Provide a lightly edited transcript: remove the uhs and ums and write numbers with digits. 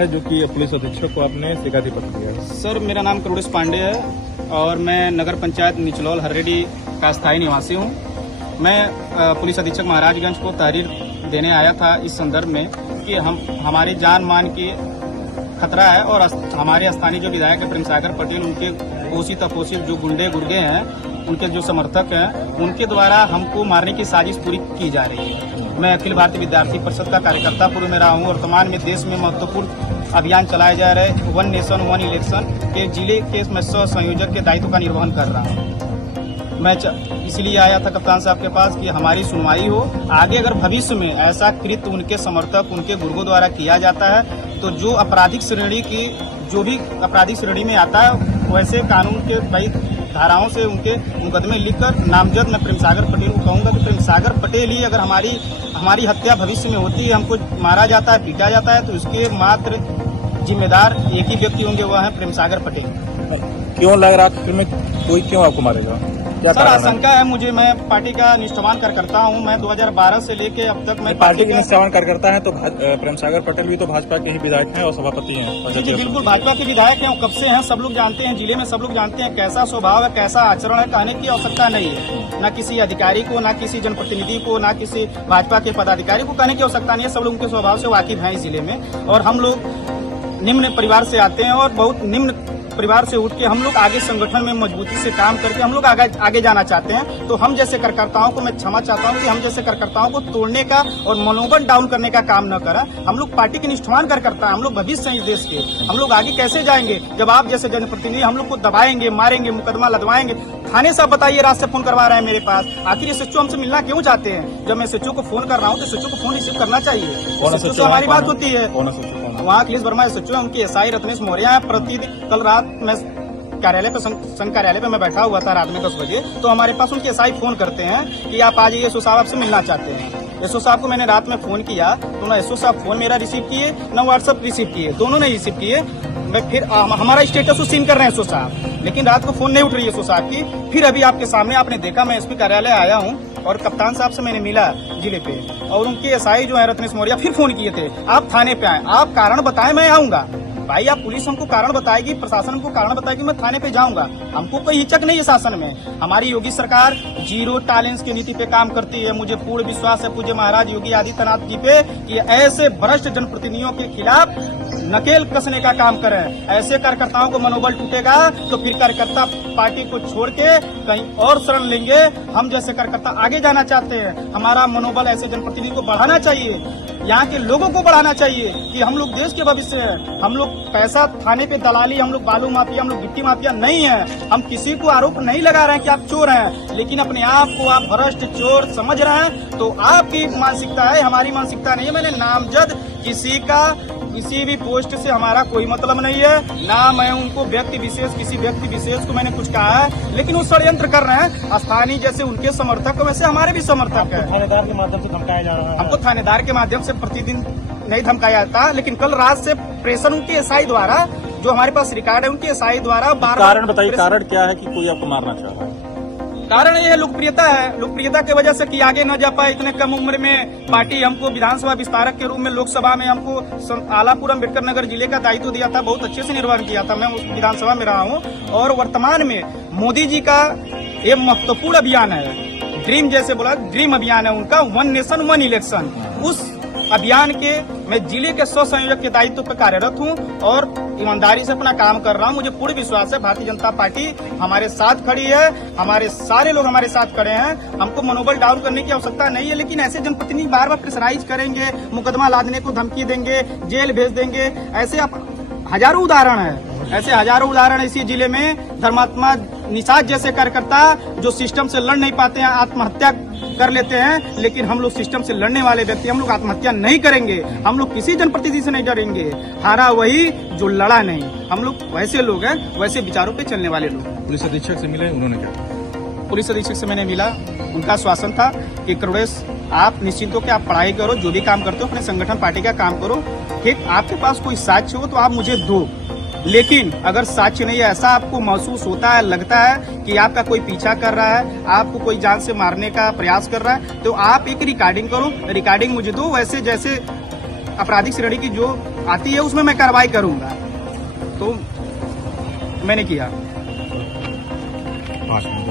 है जो कि पुलिस अधीक्षक को आपने शिकायती पत्र दिया? सर, मेरा नाम करुणेश पांडे है और मैं नगर पंचायत निचलौल हर्रेडी का स्थायी निवासी हूँ। मैं पुलिस अधीक्षक महाराजगंज को तहरीर देने आया था इस संदर्भ में कि हमारी जान मान की खतरा है और हमारे स्थानीय जो विधायक है प्रेम सागर पटेल, उनके पोषित अपोषित जो गुंडे गुर्गे हैं, उनके जो समर्थक हैं, उनके द्वारा हमको मारने की साजिश पूरी की जा रही है। मैं अखिल भारतीय विद्यार्थी परिषद का कार्यकर्ता पूर्व में रहा हूँ। वर्तमान में देश में महत्वपूर्ण अभियान चलाए जा रहे वन नेशन वन इलेक्शन के जिले के मैं सह संयोजक के दायित्व का निर्वहन कर रहा हूँ। मैं इसलिए आया था कप्तान साहब के पास कि हमारी सुनवाई हो। आगे अगर भविष्य में ऐसा कृत्य उनके समर्थक, उनके गुर्गों द्वारा किया जाता है तो जो आपराधिक श्रेणी की जो भी आपराधिक श्रेणी में आता है वैसे कानून के कई धाराओं से उनके मुकदमे लिखकर नामजद मैं प्रेम सागर पटेल को कहूंगा कि प्रेम सागर पटेल ही अगर हमारी हत्या भविष्य में होती है, हमको मारा जाता है, पीटा जाता है, तो इसके मात्र जिम्मेदार एक ही व्यक्ति होंगे, वह है प्रेम सागर पटेल। क्यों लग रहा है में कोई क्यों आपको मारेगा? सर, आशंका है मुझे। मैं पार्टी का निष्ठावान कार्यकर्ता हूं। मैं 2012 से लेके अब तक मैं पार्टी के निष्ठावान कार्यकर्ता हैं, तो प्रेम सागर पटेल भी तो भाजपा के ही विधायक हैं और सभापति हैं। जी बिल्कुल, भाजपा के विधायक हैं। कब से हैं सब लोग जानते हैं, जिले में सब लोग जानते हैं कैसा स्वभाव है, कैसा आचरण है। कहने की आवश्यकता नहीं है, न किसी अधिकारी को, न किसी जनप्रतिनिधि को, न किसी भाजपा के पदाधिकारी को कहने की आवश्यकता नहीं है। सब लोग उनके स्वभाव से वाकिफ हैं इस जिले में। और हम लोग निम्न परिवार से आते हैं और बहुत निम्न परिवार से उठ के हम लोग आगे संगठन में मजबूती से काम करके हम लोग आगे जाना चाहते हैं। तो हम जैसे कार्यकर्ताओं को मैं क्षमा चाहता हूं कि हम जैसे कार्यकर्ताओं को तोड़ने का और मनोबल डाउन करने का काम न करें। हम लोग पार्टी के निष्ठावान कार्यकर्ता हैं, हम लोग भविष्य हैं इस देश के। हम लोग आगे कैसे जाएंगे जब आप जैसे जनप्रतिनिधि हम लोग को दबाएंगे, मारेंगे, मुकदमा लदवाएंगे। थाने से आप बताइए, रात से फोन करवा रहे हैं मेरे पास। आखिर ये सचिव हमसे मिलना क्यों चाहते हैं? जब मैं सचिव को फोन कर रहा हूँ तो सचिव को फोन रिसीव करना चाहिए। सचिव से हमारी बात होती है। वहाँ अखिलेश वर्मा सचिव है, उनकी एसआई रत्नेश मौर्य है। प्रतिदिन कल रात मैं कार्यालय पे संघ कार्यालय पे मैं बैठा हुआ था रात में 10 बजे, तो हमारे पास उनके एसआई फोन करते हैं कि आप आ जाइए, एसओ साहब आपसे मिलना चाहते हैं। एसओ साहब को मैंने रात में फोन किया तो ना एसओ साहब फोन मेरा रिसीव किए, ना व्हाट्सएप रिसीव किए, दोनों नहीं रिसीव किए। मैं फिर हमारा स्टेटस सीन कर रहे हैं एसओ साहब, लेकिन रात को फोन नहीं उठ रही है एसओ साहब की। फिर अभी आपके सामने आपने देखा, मैं एसपी कार्यालय आया हूँ और कप्तान साहब से मैंने मिला जिले पे, और उनके एसआई जो है रत्नेश मौर्य फिर फोन किए थे, आप थाने पे आए, आप कारण बताएं, मैं आऊंगा। भाई, आप पुलिस हमको कारण बताएगी, प्रशासन हमको कारण बताएगी, मैं थाने पे जाऊंगा। हमको कोई हिचक नहीं है शासन में। हमारी योगी सरकार जीरो टॉलरेंस की नीति पे काम करती है। मुझे पूर्ण विश्वास है पूज्य महाराज योगी आदित्यनाथ जी पे कि ऐसे भ्रष्ट जनप्रतिनिधियों के खिलाफ नकेल कसने का काम करें। ऐसे कार्यकर्ताओं को मनोबल टूटेगा तो फिर कार्यकर्ता पार्टी को छोड़ के कहीं और शरण लेंगे। हम जैसे कार्यकर्ता आगे जाना चाहते हैं, हमारा मनोबल ऐसे जनप्रतिनिधि को बढ़ाना चाहिए, यहाँ के लोगों को बढ़ाना चाहिए कि हम लोग देश के भविष्य हैं। हम लोग पैसा थाने पे दलाली, हम लोग बालू माफिया, हम लोग गिट्टी माफिया नहीं है। हम किसी को आरोप नहीं लगा रहे हैं कि आप चोर हैं, लेकिन अपने आप को आप भ्रष्ट चोर समझ रहे हैं। तो आपकी मानसिकता है, हमारी मानसिकता नहीं है। मैंने नामजद किसी भी पोस्ट से हमारा कोई मतलब नहीं है, ना मैं उनको किसी व्यक्ति विशेष को मैंने कुछ कहा है, लेकिन वो षड्यंत्र कर रहे हैं। स्थानीय जैसे उनके समर्थक वैसे हमारे भी समर्थक है। थानेदार के माध्यम से धमकाया जा रहा है। हमको थानेदार के माध्यम से प्रतिदिन नहीं धमकाया जाता, लेकिन कल रात से प्रेशर उनके एसआई द्वारा, जो हमारे पास रिकॉर्ड है, उनके एसआई द्वारा बार कारण बताइए, कारण क्या है कि कोई आपको मारना चाह रहा है? कारण ये लोकप्रियता है। लोकप्रियता की वजह से कि आगे न जा पाए। इतने कम उम्र में पार्टी हमको विधानसभा विस्तारक के रूप में लोकसभा में हमको आलापुर अम्बेडकर नगर जिले का दायित्व दिया था, बहुत अच्छे से निर्वहन किया था। मैं उस विधानसभा में रहा हूँ। और वर्तमान में मोदी जी का ये महत्वपूर्ण अभियान है, ड्रीम जैसे बोला, ड्रीम अभियान है उनका, वन नेशन वन इलेक्शन। उस अभियान के मैं जिले के सह संयोजक के दायित्व पर कार्यरत हूं और ईमानदारी से अपना काम कर रहा हूं। मुझे पूर्ण विश्वास है भारतीय जनता पार्टी हमारे साथ खड़ी है, हमारे सारे लोग हमारे साथ खड़े हैं। हमको मनोबल डाउन करने की आवश्यकता नहीं है, लेकिन ऐसे जनप्रतिनिधि बार बार प्रेशराइज करेंगे, मुकदमा लादने को धमकी देंगे, जेल भेज देंगे। ऐसे हजारों उदाहरण है, ऐसे हजारों उदाहरण इसी जिले में। धर्मात्मा निषाद जैसे कार्यकर्ता जो सिस्टम से लड़ नहीं पाते हैं, आत्महत्या कर लेते हैं, लेकिन हम लोग सिस्टम से लड़ने वाले व्यक्ति, हम लोग आत्महत्या नहीं करेंगे। हम लोग किसी जनप्रतिनिधि से नहीं डरेंगे। हारा वही जो लड़ा नहीं। हम लोग वैसे लोग हैं, वैसे विचारों पे चलने वाले लोग। पुलिस अधीक्षक से मिले, उन्होंने क्या? पुलिस अधीक्षक से मैंने मिला, उनका आश्वासन था कि करुणेश आप निश्चिंत हो कि आप पढ़ाई करो, जो भी काम करते हो अपने संगठन पार्टी का काम करो। ठीक, आपके पास कोई साक्ष्य हो तो आप मुझे दो, लेकिन अगर साक्ष्य नहीं है, ऐसा आपको महसूस होता है, लगता है कि आपका कोई पीछा कर रहा है, आपको कोई जान से मारने का प्रयास कर रहा है, तो आप एक रिकॉर्डिंग करो, रिकॉर्डिंग मुझे दो। वैसे जैसे आपराधिक श्रेणी की जो आती है उसमें मैं कार्रवाई करूंगा। तो मैंने किया। 5 मिनट